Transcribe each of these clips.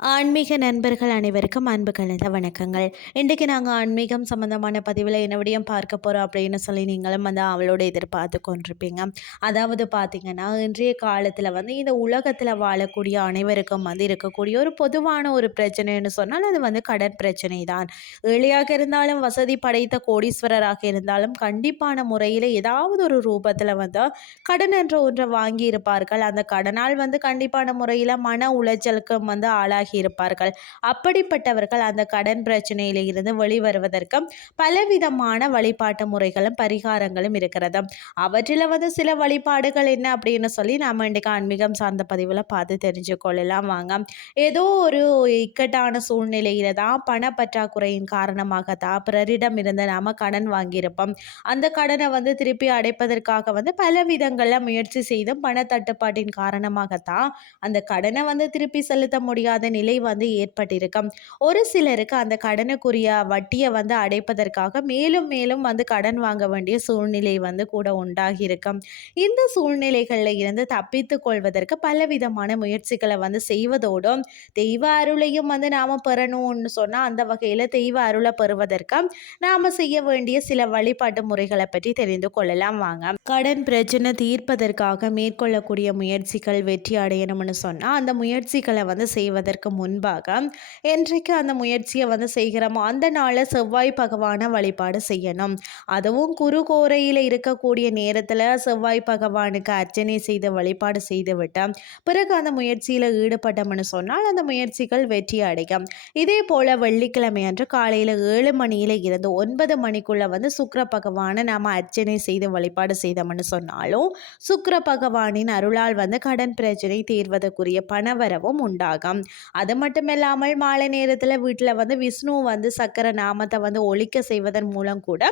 ஆன்மீக நண்பர்கள் அனைவருக்கும் அன்பு கலந்த வணக்கங்கள். இன்றைக்கு நாங்கள் ஆன்மீகம் சம்மந்தமான பதிவில் என்ன விடையும் பார்க்க போகிறோம் அப்படின்னு சொல்லி நீங்களும் வந்து அவளோட எதிர்பார்த்து கொண்டிருப்பீங்க. அதாவது பார்த்தீங்கன்னா இன்றைய காலத்தில் வந்து இந்த உலகத்தில் வாழக்கூடிய அனைவருக்கும் வந்து இருக்கக்கூடிய ஒரு பொதுவான ஒரு பிரச்சனைன்னு சொன்னால் அது வந்து கடன் பிரச்சனை தான் ஏழையாக இருந்தாலும் வசதி படைத்த கோடீஸ்வரராக இருந்தாலும் கண்டிப்பான முறையில் ஏதாவது ஒரு ரூபத்தில் வந்து கடன் என்ற ஒன்றை வாங்கி இருப்பார்கள் அந்த கடனால் வந்து கண்டிப்பான முறையில் மன உளைச்சலுக்கும் வந்து ஆளாகி இருப்பார்கள். அப்படிப்பட்டவர்கள் அந்த கடன் பிரச்சனையில இருந்து வெளிவருவதற்கு பலவிதமான வழிபாட்டு முறைகளும் பரிகாரங்களும் இருக்கிறது. அவற்றில் வந்து சில வழிபாடுகள் என்ன அப்படின்னு சொல்லி நாம இன்றைக்கு ஆன்மீகம் சார்ந்த பதிவில் பார்த்து தெரிஞ்சு கொள்ளலாம். வாங்க. ஏதோ ஒரு இக்கட்டான சூழ்நிலையில தான் பண பற்றாக்குறையின் காரணமாக தான் பிறரிடம் இருந்து நாம கடன் வாங்கியிருப்போம். அந்த கடனை வந்து திருப்பி அடைப்பதற்காக வந்து பல விதங்களில் முயற்சி செய்தும் பண தட்டுப்பாட்டின் காரணமாகத்தான் அந்த கடனை வந்து திருப்பி செலுத்த முடியாத நிலை வந்து ஏற்பட்டிருக்கும் ஒரு சிலருக்கு அந்த கடனுக்குரிய வட்டியை வந்து அடைப்பதற்காக மேலும் மேலும் வந்து கடன் வாங்க வேண்டிய சூழ்நிலை வந்து கூட உண்டாகி இருக்கும் இந்த சூழ்நிலைகளில் இருந்து தப்பித்து கொள்வதற்கு பலவிதமான முயற்சிகளை வந்து செய்வதோடும் தெய்வ அருளையும் வந்து நாம் பெறணும்னு சொன்னால் அந்த வகையில் தெய்வ அருளை பெறுவதற்கு நாம் செய்ய வேண்டிய சில வழிபாட்டு முறைகளை பற்றி தெரிந்து கொள்ளலாம் வாங்க. கடன் பிரச்சனை தீர்ப்பதற்காக மேற்கொள்ளக்கூடிய முயற்சிகள் வெற்றி அடையணும்னு சொன்னால் அந்த முயற்சிகளை வந்து செய்வதற்கு முன்பாக என்றைக்கு அந்த முயற்சியை வந்து செய்கிறோமோ அந்த நாளில் செவ்வாய் பகவானை வழிபாடு செய்யணும். அதுவும் குரு கோரையில் இருக்கக்கூடிய நேரத்தில் செவ்வாய் பகவானுக்கு அர்ச்சனை செய்து வழிபாடு செய்து பிறகு அந்த முயற்சியில் ஈடுபட்டோம்னு சொன்னால் அந்த முயற்சிகள் வெற்றி அடையும். இதே போல் வெள்ளிக்கிழமை அன்று காலையில் ஏழு மணியில் இருந்து ஒன்பது மணிக்குள்ளே வந்து சுக்கர பகவானை நாம் அர்ச்சனை செய்து வழிபாடு செய்தோம்னு சொன்னாலும் சுக்கர பகவானின் அருளால் வந்து கடன் பிரச்சனை தீர்வதற்குரிய பணவரவும் உண்டாகும். அது மட்டும் இல்லாமல் மாலை நேரத்தில் வீட்டில் வந்து விஷ்ணு வந்து சக்கர நாமத்தை வந்து ஒழிக்க செய்வதன் மூலம் கூட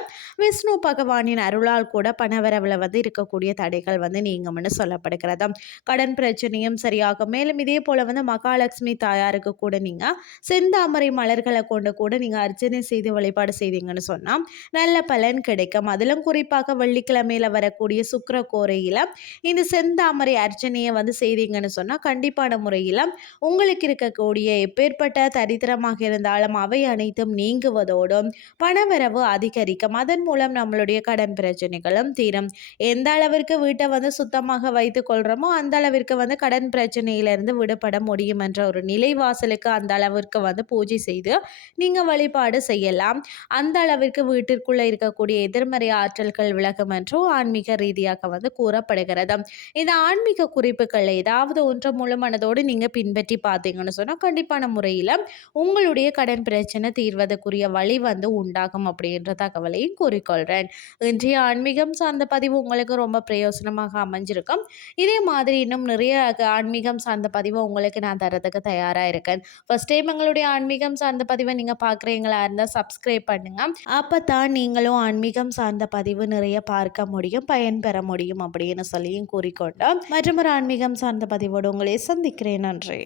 விஷ்ணு பகவானின் அருளால் கூட பணவரவில் வந்து இருக்கக்கூடிய தடைகள் வந்து நீங்கும்னு சொல்லப்படுகிறது. கடன் பிரச்சனையும் சரியாகும். மேலும் இதே போல் வந்து மகாலட்சுமி தாயாருக்கு கூட நீங்கள் செந்தாமரை மலர்களை கொண்டு கூட நீங்கள் அர்ச்சனை செய்து வழிபாடு செய்தீங்கன்னு சொன்னால் நல்ல பலன் கிடைக்கும். அதிலும் குறிப்பாக வெள்ளிக்கிழமையில் வரக்கூடிய சுக்கர கோரையில் இந்த செந்தாமரை அர்ச்சனையை வந்து செய்தீங்கன்னு சொன்னால் கண்டிப்பான முறையில் உங்களுக்கு இருக்க இருக்கக்கூடிய எப்பேற்பட்ட தரித்திரமாக இருந்தாலும் அவை அனைத்தும் நீங்குவதோடும் பணவரவு அதிகரிக்கும். அதன் மூலம் நம்மளுடைய கடன் பிரச்சனைகளும் தீரும். எந்த அளவிற்கு வீட்டை வந்து சுத்தமாக வைத்து கொள்கிறோமோ அந்த அளவிற்கு வந்து கடன் பிரச்சனையிலிருந்து விடுபட முடியும் என்ற ஒரு நிலைவாசலுக்கு அந்த அளவிற்கு வந்து பூஜை செய்து நீங்கள் வழிபாடு செய்யலாம். அந்த அளவிற்கு வீட்டிற்குள்ளே இருக்கக்கூடிய எதிர்மறை ஆற்றல்கள் விலகும் என்றும் ஆன்மீக ரீதியாக வந்து கூறப்படுகிறது. இந்த ஆன்மீக குறிப்புகள் ஏதாவது ஒன்று முழு மனதோடு நீங்கள் பின்பற்றி பார்த்தீங்கன்னு சொன்னால் கண்டிப்பான முறையில் உங்களுடைய கடன் பிரச்சனை தீர்வதற்குரிய வழி வந்து உண்டாகும் அப்படின்ற தகவலையும் கூறிக்கொள்கிறேன் இன்றைய ஆன்மீகம் சார்ந்த பதிவு உங்களுக்கு ரொம்ப பிரயோசனமாக அமைஞ்சிருக்கும். இதே மாதிரி இன்னும் நிறைய ஆன்மீகம் சார்ந்த பதிவு உங்களுக்கு நான் தரதுக்கு தயாராக இருக்கேன். ஃபர்ஸ்ட் டைம் எங்களுடைய ஆன்மீகம் சார்ந்த பதிவை நீங்கள் பார்க்குறீங்களா இருந்தால் சப்ஸ்கிரைப் பண்ணுங்கள் அப்போ தான் நீங்களும் ஆன்மீகம் சார்ந்த பதிவு நிறைய பார்க்க முடியும் பயன்பெற முடியும் அப்படின்னு சொல்லியும் கூறிக்கொண்டு மற்றும் ஒரு ஆன்மீகம் சார்ந்த பதிவோடு உங்களை சந்திக்கிறேன். நன்றி.